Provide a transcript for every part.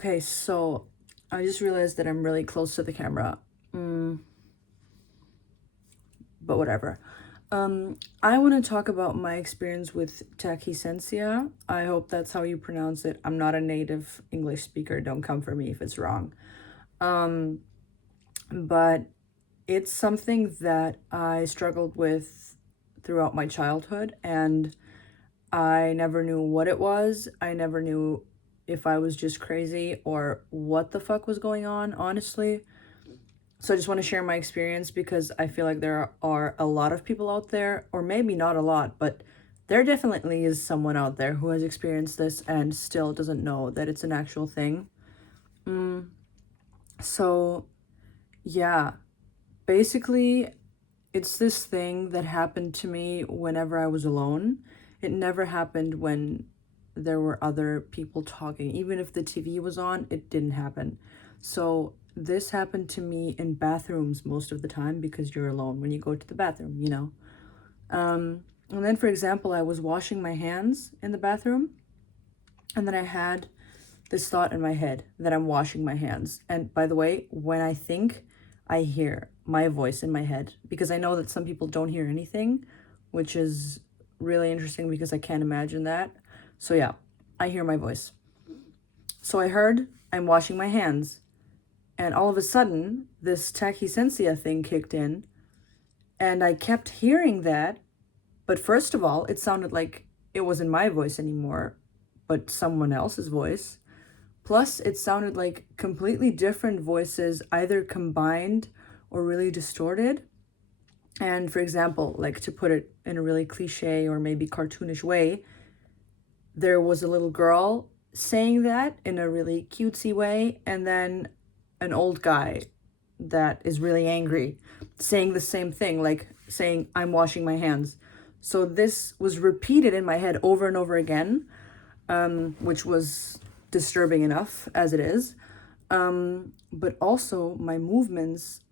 Okay, so I just realized that I'm really close to the camera. But whatever. I want to talk about my experience with Tachysensia. I hope that's how you pronounce it. I'm not a native English speaker. Don't come for me if it's wrong. But it's something that I struggled with throughout my childhood, and I never knew what it was. I never knew if I was just crazy or what the fuck was going on, honestly. So I just want to share my experience because I feel like there are a lot of people out there, or maybe not a lot, but there definitely is someone out there who has experienced this and still doesn't know that it's an actual thing. So, yeah, basically, it's this thing that happened to me whenever I was alone. It never happened when there were other people talking. Even if the TV was on, it didn't happen. So this happened to me in bathrooms most of the time because you're alone when you go to the bathroom, you know. And then, for example, I was washing my hands in the bathroom, and then I had this thought in my head that I'm washing my hands. And by the way, when I think, I hear my voice in my head because I know that some people don't hear anything, which is really interesting because I can't imagine that. So yeah, I hear my voice. So I heard I'm washing my hands, and all of a sudden this tachysensia thing kicked in, and I kept hearing that. But first of all, it sounded like it wasn't my voice anymore, but someone else's voice. Plus, it sounded like completely different voices, either combined or really distorted. And for example, like to put it in a really cliche or maybe cartoonish way, there was a little girl saying that in a really cutesy way, and then an old guy that is really angry saying the same thing, like saying, I'm washing my hands. So this was repeated in my head over and over again, which was disturbing enough as it is. But also my movements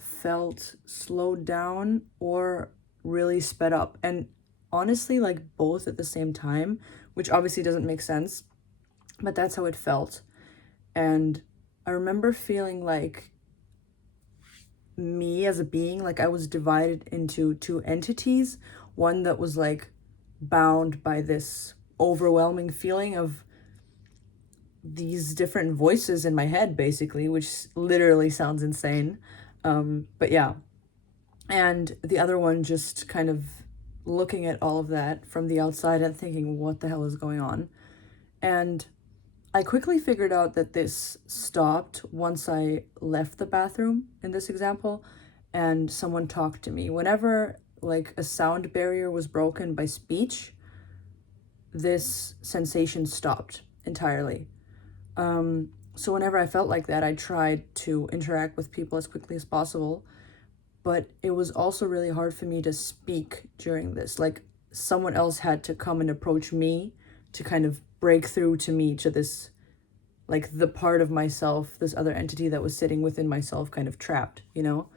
felt slowed down or really sped up. And honestly, like both at the same time, which obviously doesn't make sense, but that's how it felt. And I remember feeling like me as a being, like I was divided into two entities. One that was like bound by this overwhelming feeling of these different voices in my head, basically, which literally sounds insane. But yeah. And the other one just kind of looking at all of that from the outside and thinking, what the hell is going on? And I quickly figured out that this stopped once I left the bathroom in this example and someone talked to me. Whenever like a sound barrier was broken by speech, this sensation stopped entirely. So whenever I felt like that, I tried to interact with people as quickly as possible. But it was also really hard for me to speak during this. Like someone else had to come and approach me to kind of break through to me, to this, like the part of myself, this other entity that was sitting within myself, kind of trapped, you know?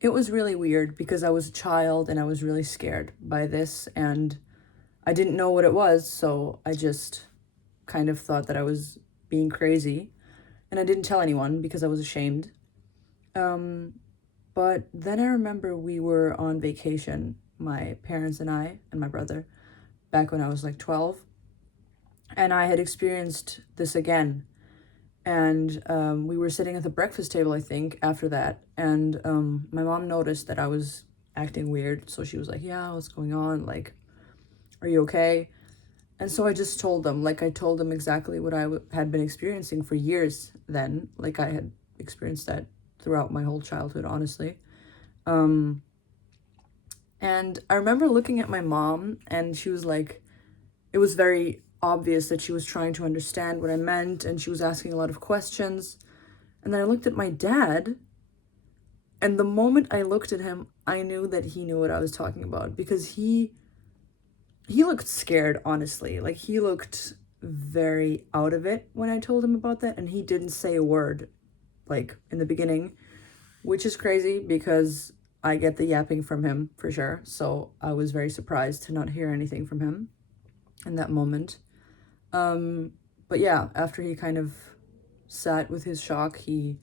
It was really weird because I was a child and I was really scared by this, and I didn't know what it was, so I just kind of thought that I was being crazy, and I didn't tell anyone because I was ashamed. But then I remember we were on vacation, my parents and I and my brother, back when I was like 12, and I had experienced this again. And we were sitting at the breakfast table, I think, after that, and my mom noticed that I was acting weird, so she was like, yeah, what's going on? Like, are you okay? And so I just told them, like, I told them exactly what I had been experiencing for years then. Like, I had experienced that throughout my whole childhood, honestly. And I remember looking at my mom, and she was like, it was very obvious that she was trying to understand what I meant, and she was asking a lot of questions. And then I looked at my dad, and the moment I looked at him, I knew that he knew what I was talking about, because he looked scared, honestly. Like, he looked very out of it when I told him about that, and he didn't say a word, like, in the beginning, which is crazy because I get the yapping from him for sure. So I was very surprised to not hear anything from him in that moment. But yeah, after he kind of sat with his shock, he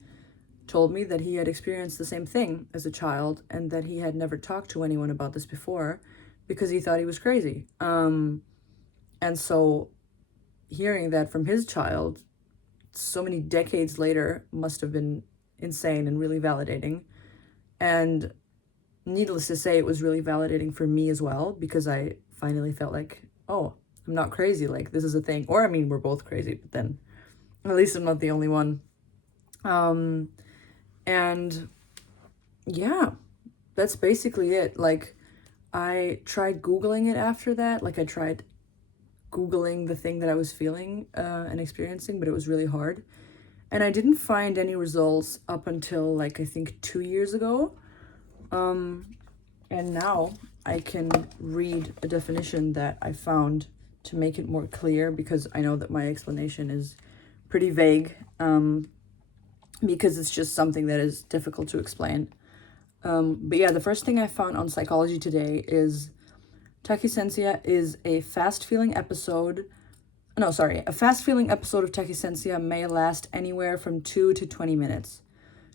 told me that he had experienced the same thing as a child and that he had never talked to anyone about this before because he thought he was crazy. And so hearing that from his child so many decades later must have been insane and really validating. And needless to say, it was really validating for me as well because I finally felt like, oh, I'm not crazy. Like, this is a thing. Or, I mean, we're both crazy, but then at least I'm not the only one. And yeah, that's basically it. Like, I tried Googling it after that. Like, I tried Googling the thing that I was feeling and experiencing, but it was really hard. And I didn't find any results up until, like, I think 2 years ago. And now I can read a definition that I found to make it more clear because I know that my explanation is pretty vague because it's just something that is difficult to explain. But yeah, the first thing I found on Psychology Today is Tachysensia is a fast-feeling episode. No, sorry. A fast-feeling episode of tachysensia may last anywhere from 2 to 20 minutes.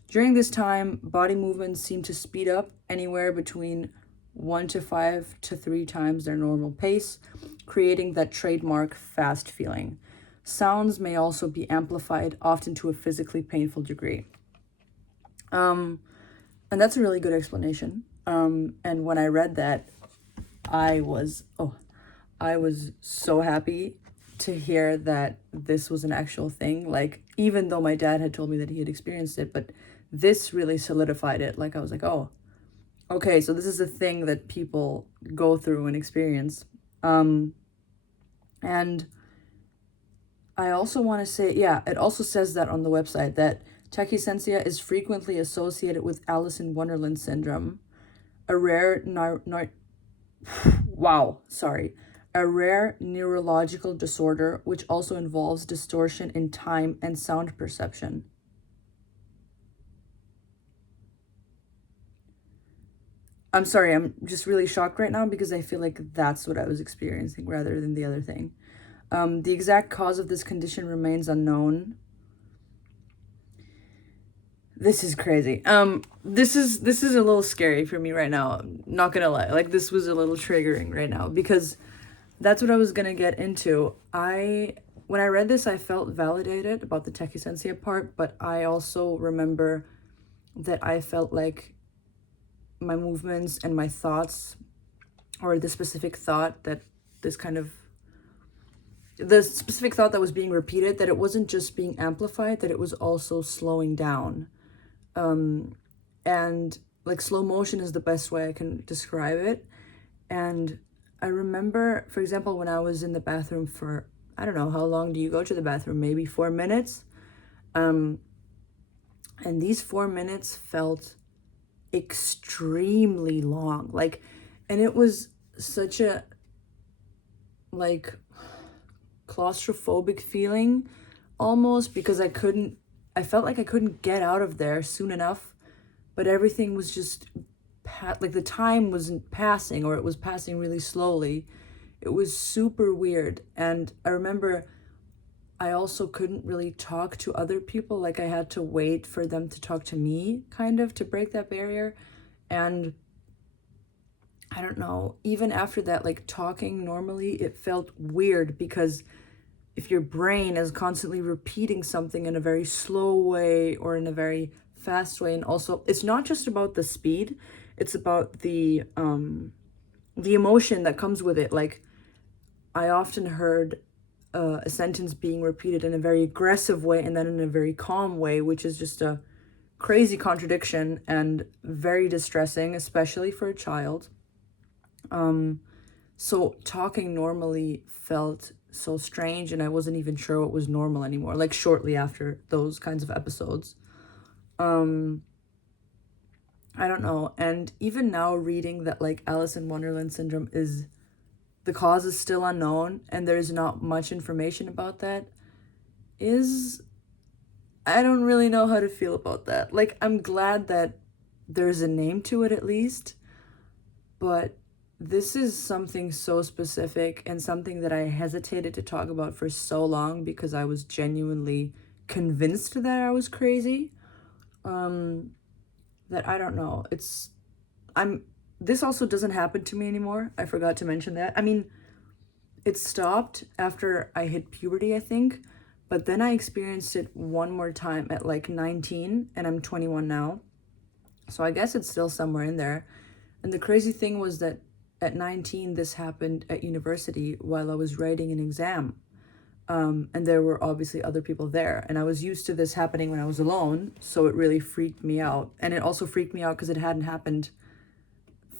During this time, body movements seem to speed up anywhere between 1 to 5 to 3 times their normal pace, creating that trademark fast feeling. Sounds may also be amplified, often to a physically painful degree. And that's a really good explanation. And when I read that, I was so happy to hear that this was an actual thing. Like, even though my dad had told me that he had experienced it, but this really solidified it. Like, I was like, oh, okay, so this is a thing that people go through and experience. And I also want to say, yeah, it also says that on the website that tachysensia is frequently associated with Alice in Wonderland Syndrome, a rare a rare neurological disorder which also involves distortion in time and sound perception. I'm sorry, I'm just really shocked right now because I feel like that's what I was experiencing rather than the other thing. The exact cause of this condition remains unknown. This is crazy. This is a little scary for me right now. I'm not gonna lie. Like, this was a little triggering right now because that's what I was gonna get into. When I read this, I felt validated about the tachysensia part, but I also remember that I felt like my movements and my thoughts, or the specific thought that was being repeated, that it wasn't just being amplified, that it was also slowing down. And like, slow motion is the best way I can describe it. And I remember, for example, when I was in the bathroom for, I don't know, how long do you go to the bathroom? Maybe 4 minutes. And these 4 minutes felt extremely long. Like, and it was such a, like, claustrophobic feeling almost, because I felt like I couldn't get out of there soon enough, but everything was just like, the time wasn't passing, or it was passing really slowly. It was super weird. And I remember I also couldn't really talk to other people. Like, I had to wait for them to talk to me, kind of, to break that barrier. And I don't know, even after that, like, talking normally, it felt weird because if your brain is constantly repeating something in a very slow way or in a very fast way, and also it's not just about the speed, it's about the emotion that comes with it. Like, I often heard a sentence being repeated in a very aggressive way and then in a very calm way, which is just a crazy contradiction and very distressing, especially for a child. So talking normally felt so strange, and I wasn't even sure what was normal anymore, like, shortly after those kinds of episodes. I don't know. And even now, reading that, like, Alice in Wonderland Syndrome the cause is still unknown and there's not much information about that, I don't really know how to feel about that. Like, I'm glad that there's a name to it at least, but This is something so specific and something that I hesitated to talk about for so long because I was genuinely convinced that I was crazy. Um, that I don't know. I'm, this also doesn't happen to me anymore. I forgot to mention that. I mean, it stopped after I hit puberty, I think, but then I experienced it one more time at like 19, and I'm 21 now. So I guess it's still somewhere in there. And the crazy thing was that at 19, this happened at university while I was writing an exam. And there were obviously other people there. And I was used to this happening when I was alone. So it really freaked me out. And it also freaked me out because it hadn't happened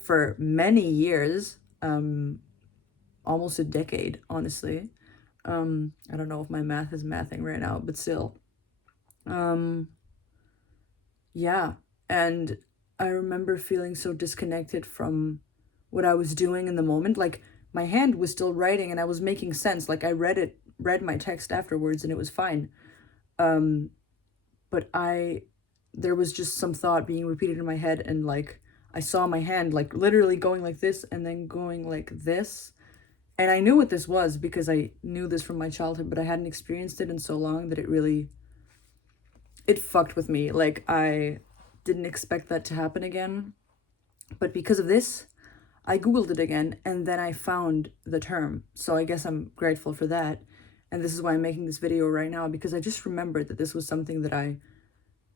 for many years, almost a decade, honestly. I don't know if my math is mathing right now, but still. Um, yeah. And I remember feeling so disconnected from what I was doing in the moment. Like my hand was still writing and I was making sense. Like I read my text afterwards and it was fine. Um, but there was just some thought being repeated in my head, and like I saw my hand like literally going like this and then going like this. And I knew what this was because I knew this from my childhood, but I hadn't experienced it in so long that it fucked with me. Like I didn't expect that to happen again. But because of this, I Googled it again and then I found the term. So I guess I'm grateful for that. And this is why I'm making this video right now, because I just remembered that this was something that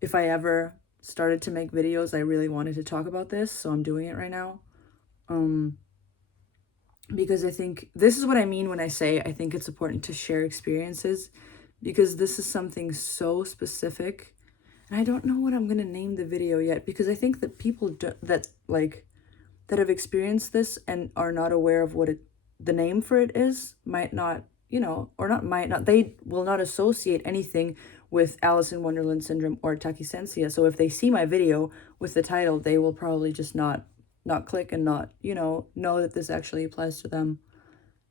if I ever started to make videos, I really wanted to talk about this. So I'm doing it right now. Um, because I think this is what I mean when I say I think it's important to share experiences, because this is something so specific. And I don't know what I'm going to name the video yet, because I think that people that have experienced this and are not aware of what the name for it is might not, or not might not, they will not associate anything with Alice in Wonderland Syndrome or Tachysensia. So if they see my video with the title, they will probably just not click and not, know that this actually applies to them.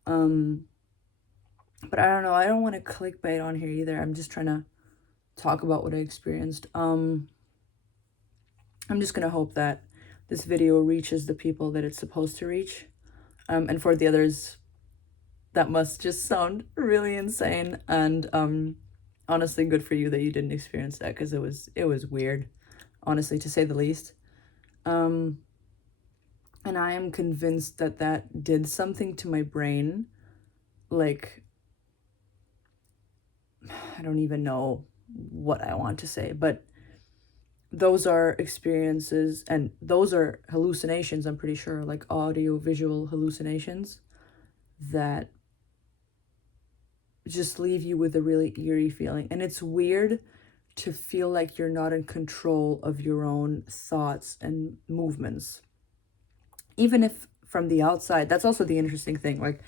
But I don't know, I don't want to clickbait on here either. I'm just trying to talk about what I experienced. I'm just gonna hope that this video reaches the people that it's supposed to reach. And for the others, that must just sound really insane. And honestly, good for you that you didn't experience that, because it was weird, honestly, to say the least. And I am convinced that that did something to my brain. Like, I don't even know what I want to say, but those are experiences and those are hallucinations, I'm pretty sure, like audio visual hallucinations that just leave you with a really eerie feeling. And it's weird to feel like you're not in control of your own thoughts and movements. Even if from the outside, that's also the interesting thing. Like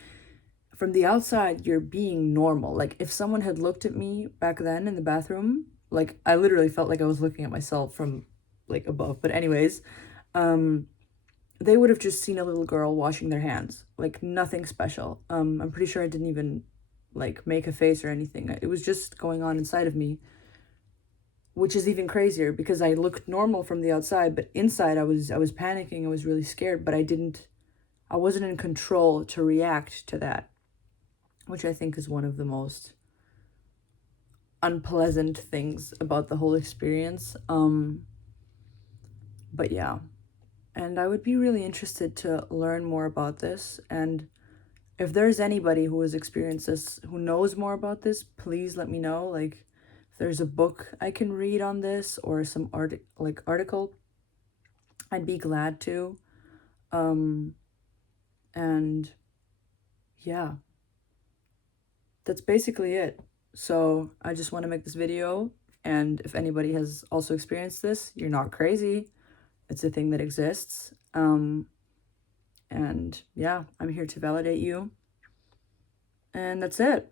from the outside, you're being normal. Like if someone had looked at me back then in the bathroom, like I literally felt like I was looking at myself from like above. But anyways, they would have just seen a little girl washing their hands, like nothing special. I'm pretty sure I didn't even like make a face or anything. It was just going on inside of me, which is even crazier because I looked normal from the outside, but inside I was panicking. I was really scared, but I wasn't in control to react to that, which I think is one of the most unpleasant things about the whole experience. But yeah, and I would be really interested to learn more about this. And if there's anybody who has experienced this, who knows more about this, please let me know. Like, if there's a book I can read on this or some article, I'd be glad to. And yeah, that's basically it. So I just want to make this video. And if anybody has also experienced this, you're not crazy. It's a thing that exists. And yeah, I'm here to validate you. And that's it.